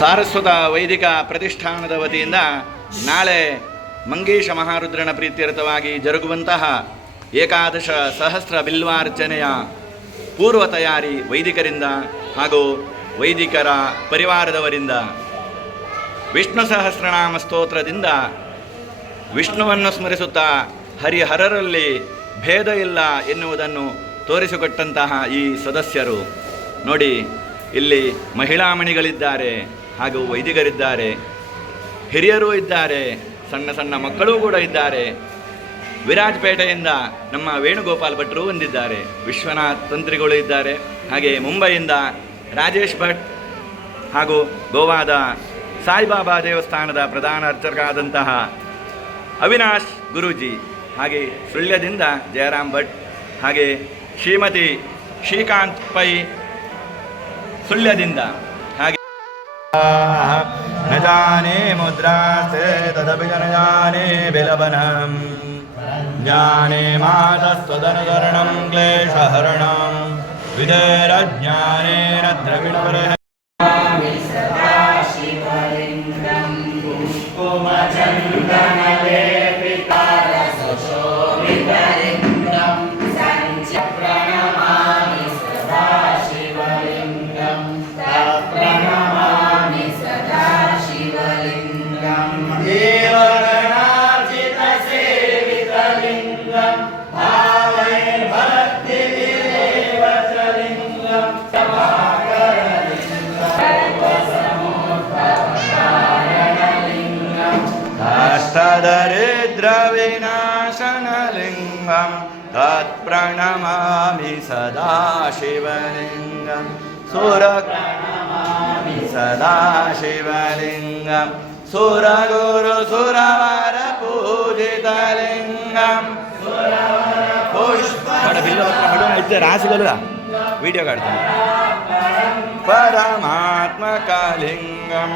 ಸಾರಸ್ವತ ವೈದಿಕ ಪ್ರತಿಷ್ಠಾನದ ವತಿಯಿಂದ ನಾಳೆ ಮಂಗೇಶ ಮಹಾರುದ್ರನ ಪ್ರೀತ್ಯರ್ಥವಾಗಿ ಜರುಗುವಂತಹ ಏಕಾದಶ ಸಹಸ್ರ ಬಿಲ್ವಾರ್ಚನೆಯ ಪೂರ್ವ ತಯಾರಿ ವೈದಿಕರಿಂದ ಹಾಗೂ ವೈದಿಕರ ಪರಿವಾರದವರಿಂದ ವಿಷ್ಣು ಸಹಸ್ರನಾಮ ಸ್ತೋತ್ರದಿಂದ ವಿಷ್ಣುವನ್ನು ಸ್ಮರಿಸುತ್ತಾ ಹರಿಹರರಲ್ಲಿ ಭೇದ ಇಲ್ಲ ಎನ್ನುವುದನ್ನು ತೋರಿಸಿಕೊಟ್ಟಂತಹ ಈ ಸದಸ್ಯರು ನೋಡಿ, ಇಲ್ಲಿ ಮಹಿಳಾಮಣಿಗಳಿದ್ದಾರೆ ಹಾಗೂ ವೈದಿಕರಿದ್ದಾರೆ, ಹಿರಿಯರೂ ಇದ್ದಾರೆ, ಸಣ್ಣ ಸಣ್ಣ ಮಕ್ಕಳೂ ಕೂಡ ಇದ್ದಾರೆ. ವಿರಾಜಪೇಟೆಯಿಂದ ನಮ್ಮ ವೇಣುಗೋಪಾಲ್ ಭಟ್ರು ಬಂದಿದ್ದಾರೆ, ವಿಶ್ವನಾಥ್ ತಂತ್ರಿಗಳು ಇದ್ದಾರೆ, ಹಾಗೆ ಮುಂಬೈಯಿಂದ ರಾಜೇಶ್ ಭಟ್ ಹಾಗೂ ಗೋವಾದ ಸಾಯಿಬಾಬಾ ದೇವಸ್ಥಾನದ ಪ್ರಧಾನ ಅರ್ಚಕರಾದಂತಹ ಅವಿನಾಶ್ ಗುರೂಜಿ, ಹಾಗೆ ಸುಳ್ಯದಿಂದ ಜಯರಾಮ್ ಭಟ್, ಹಾಗೆ ಶ್ರೀಮತಿ ಶ್ರೀಕಾಂತ್ ಪೈ ಸುಳ್ಯದಿಂದ, ಹಾಗೆ ನ ಜಾನೆ ಮುದ್ರಾಸ್ತೆ ತದಪಿ ನ ಜಾನೆ ಬಿಲಬನಂ ಜ್ಞಾನೇ ಮಾತಸ್ತ್ವದನುಸರಣಂ ಕ್ಲೇಶಹರಣಂ ವಿದೇರಜ್ಞಾನೇನ ದ್ರವಿಣವರಃ दरिद्रविनाशनलिङ्गं तत्प्रणमामि सदा शिवलिङ्गं सुरप्रणमामि सदा शिवलिङ्गं सुरगुरुसुरवरपूजितलिङ्गं पुष्पबिल्लपत्र रासिगलुदा वीडियो काढतो परमात्मकलिङ्गं